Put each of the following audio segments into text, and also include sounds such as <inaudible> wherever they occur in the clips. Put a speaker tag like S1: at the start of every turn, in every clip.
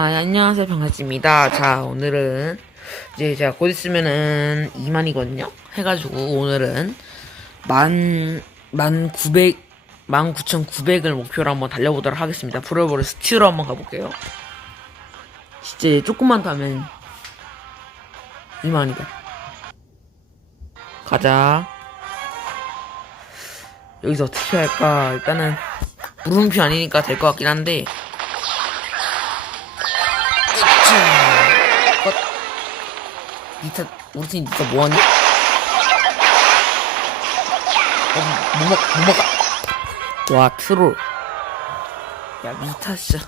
S1: 아, 안녕하세요. 반갑습니다. 자, 오늘은 이제 제가 곧 있으면은 2만이거든요. 해가지고 오늘은 만, 만 900, 만 9,900을 목표로 한번 달려보도록 하겠습니다. 브로버를 스티로 한번 가볼게요. 진짜 조금만 더 하면 2만이다. 가자. 여기서 어떻게 할까? 일단은 물음표 아니니까 될 것 같긴 한데 니타, 우리 팀 니타 뭐하니? 어, 뭐 먹, 뭐 먹어? 와, 트롤. 야, 미타, 진짜.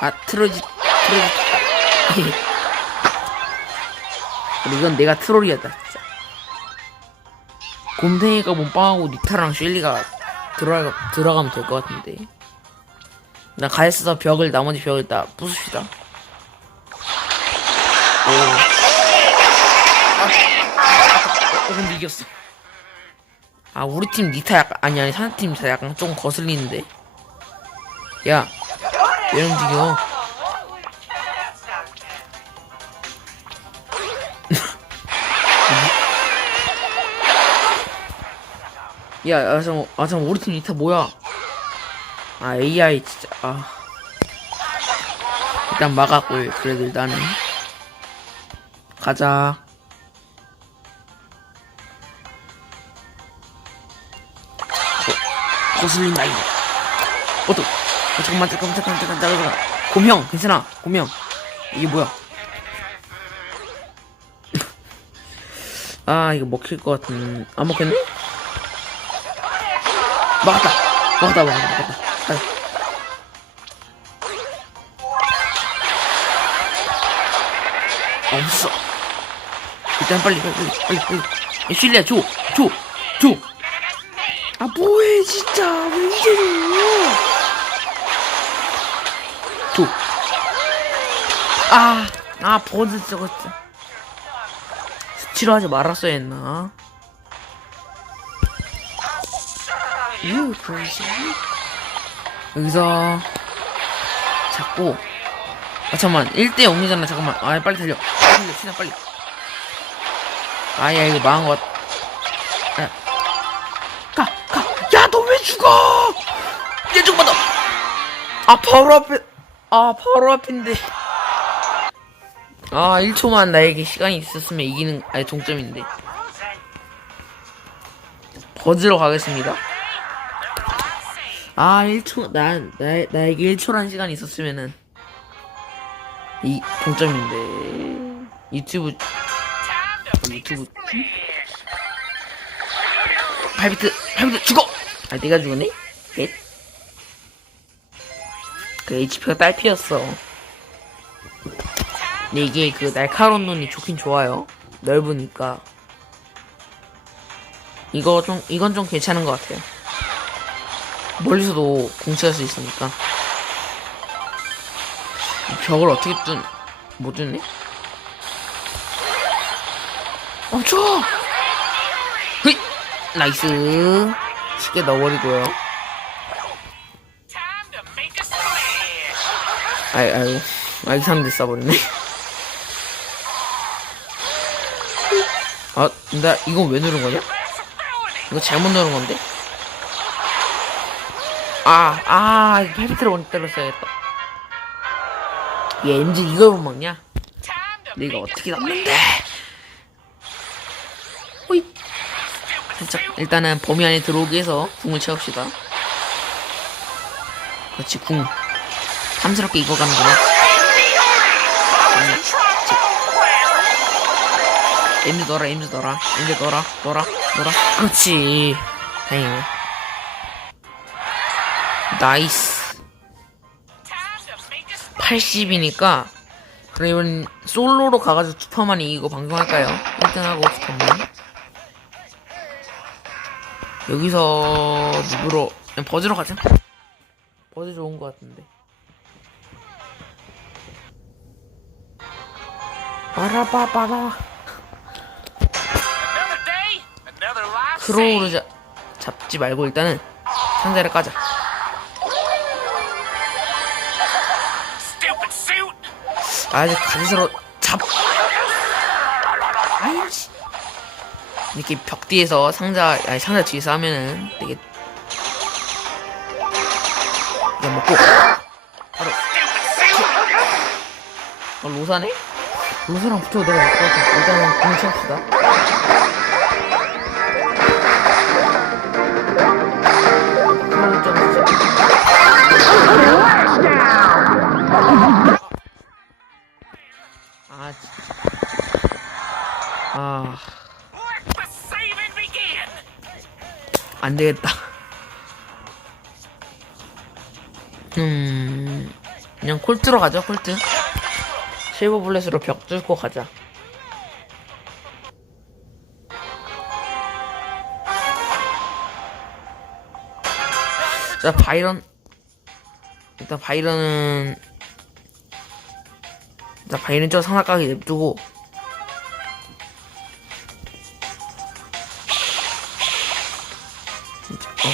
S1: 아, 트롤지, 트롤지. <laughs> 근데 이건 내가 트롤이었다, 진짜. 곰탱이가 몸빵하고 니타랑 쉘리가 들어가, 들어가면 될 것 같은데. 나 가야스서 벽을, 나머지 벽을 다 부숩시다. 오. 어, 근데 이겼어. 아, 우리 팀 니타 약간, 아니, 아니, 니타 약간 좀 거슬리는데. 야, 왜 움직여? 야, 아, 잠깐, 아, 잠깐, 우리 팀 리타 뭐야? 아, AI 진짜, 아. 일단 막았고, 그래도 일단은. 가자. 어, 거슬린다, 이거. 어떡, 어, 잠깐만, 잠깐만, 잠깐만, 잠깐만, 잠깐만. 곰형, 괜찮아, 곰형. 이게 뭐야? <laughs> 아, 이거 먹힐 것 같은, 안 먹혔네? 막았다! 막았다, 막았다, 막았다. 아. 없어. 일단 빨리, 빨리, 빨리, 빨리. 야, 쉴리야, 줘! 줘! 줘! 아, 뭐해, 진짜. 왜 이제 줘? 줘. 아, 아, 버즈 저거 진짜. 수치로 하지 말았어야 했나? 유, 그러시. 여기서 잡고. 아, 잠깐만. 1대 0이잖아. 잠깐만. 아, 빨리 달려. 달려. 신나 빨리. 아야, 이거 망한 것 같. 야. 가, 가. 야, 너 왜 죽어? 얘 조금만 더. 아, 바로 앞에. 아, 바로 앞인데. 아, 1초만 나에게 시간이 있었으면 이기는, 아니, 동점인데. 버즈로 가겠습니다. 아, 1초, 나, 나, 나에게 1초란 시간이 있었으면은, 이, 동점인데. 유튜브, 유튜브. 8비트, 8비트 죽어! 아, 내가 죽었네? 넷. 그 HP가 딸피였어. 근데 이게 그 날카로운 눈이 좋긴 좋아요. 넓으니까. 이거 좀, 이건 좀 괜찮은 것 같아요. 멀리서도 공치할 수 있으니까. 이 벽을 어떻게 뚫, 못 뚫네? 멈춰! 흐이! 나이스. 쉽게 넣어버리고요. 아이, 아이고. 아, 이상한 데 써버리네. 아, 나, 이거 왜 누른 거냐? 이거 잘못 누른 건데? 아, 아, 헤비트를 먼저 때렸어야겠다. 얘 MG 이걸 못 먹냐? 내가 어떻게 남는데? 호잇. 살짝, 일단은 범위 안에 들어오기 위해서 궁을 채웁시다. 그렇지, 궁. 탐스럽게 익어가는구나. 엠즈 넣어라, 엠즈 넣어라, 엠즈 넣어라, 넣어라, 넣어라. 그렇지. 다행이네. 나이스. 80이니까 그러면 솔로로 가가지고 슈퍼만 이기고 방송할까요? 1등하고 슈퍼만 여기서 누구로 그냥 버즈로 가자 버즈 좋은 것 같은데
S2: saved.
S1: 크로우를 잡, 잡지 말고 일단은 상자를 까자. 아직 가지서로 잡. 아이씨. 이렇게 벽 뒤에서 상자, 아니 상자 뒤에서 하면은 되게 이거 먹고 바로 어, 로사네? 로사랑 붙어도 내가 될것 같아. 일단은 공을 치웁시다. 크 안 되겠다. 음, 그냥 콜트로 가자, 콜트. 실버 블렛으로 벽 뚫고 가자. 자, 바이런. 일단 바이런은. 일단 바이런 저 상하가게 냅두고. 어,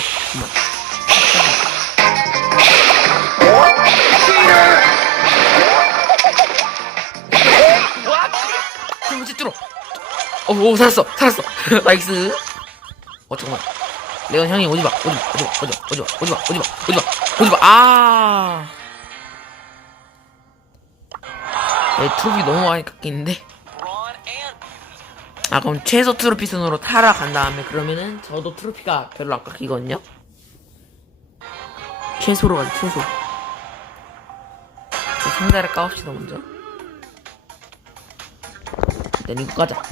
S1: 이제 뚫어. 어, 오, 살았어, 살았어. 나이스. 어, 잠깐만. 레온 형이 오지 마, 오지 마, 오지 마, 오지 마, 오지 마, 오지 마, 오지 마, 오지 마, 오지 마. 아. 내 트로피 너무 많이 깎이는데. 아 그럼 최소 트로피 순으로 타라 간 다음에 그러면은 저도 트로피가 별로 안 깎이거든요? 최소로 가자 최소. 자, 상자를 까봅시다 먼저. 일단 이거 까자.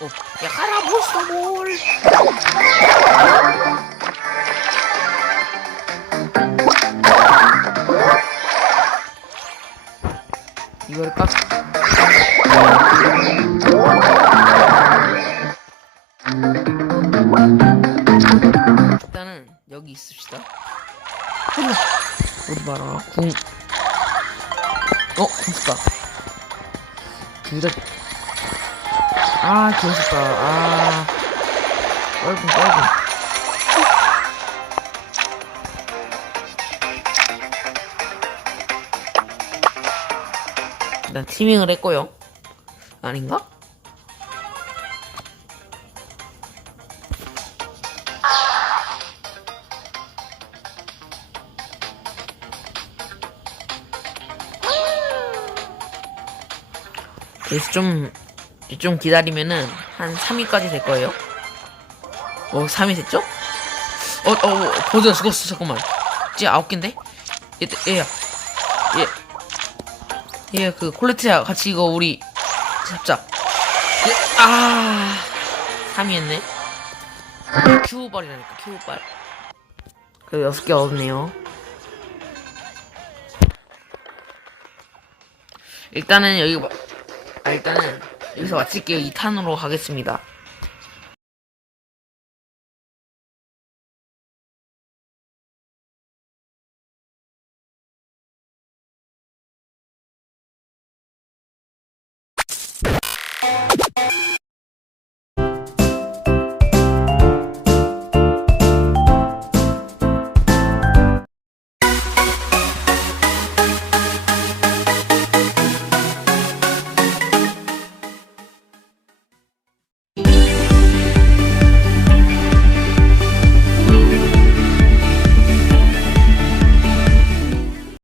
S1: 오, 야 가라 몬스터 볼 이걸 깎 일단은 여기 있읍시다. 어디 봐라. 궁. 어, 궁수다. 둘다. 아, 궁수다. 아. 뻘궁, 뻘궁. 일단 티밍을 했고요. 아닌가? 그래서 좀, 좀 기다리면은 한 3위까지 될 거예요. 어, 3위 됐죠? 어, 어, 어 보드가 죽었어, 잠깐만. 이제 아홉 개인데? 얘, 얘야. 얘. 얘, 그, 콜레트야, 같이 이거 우리, 잡자. 얘, 아, 3위 했네. 큐발이라니까, 큐발. 그, 여섯 개 얻었네요. 일단은 여기, 아, 일단은 여기서 마칠게요. 2탄으로 가겠습니다.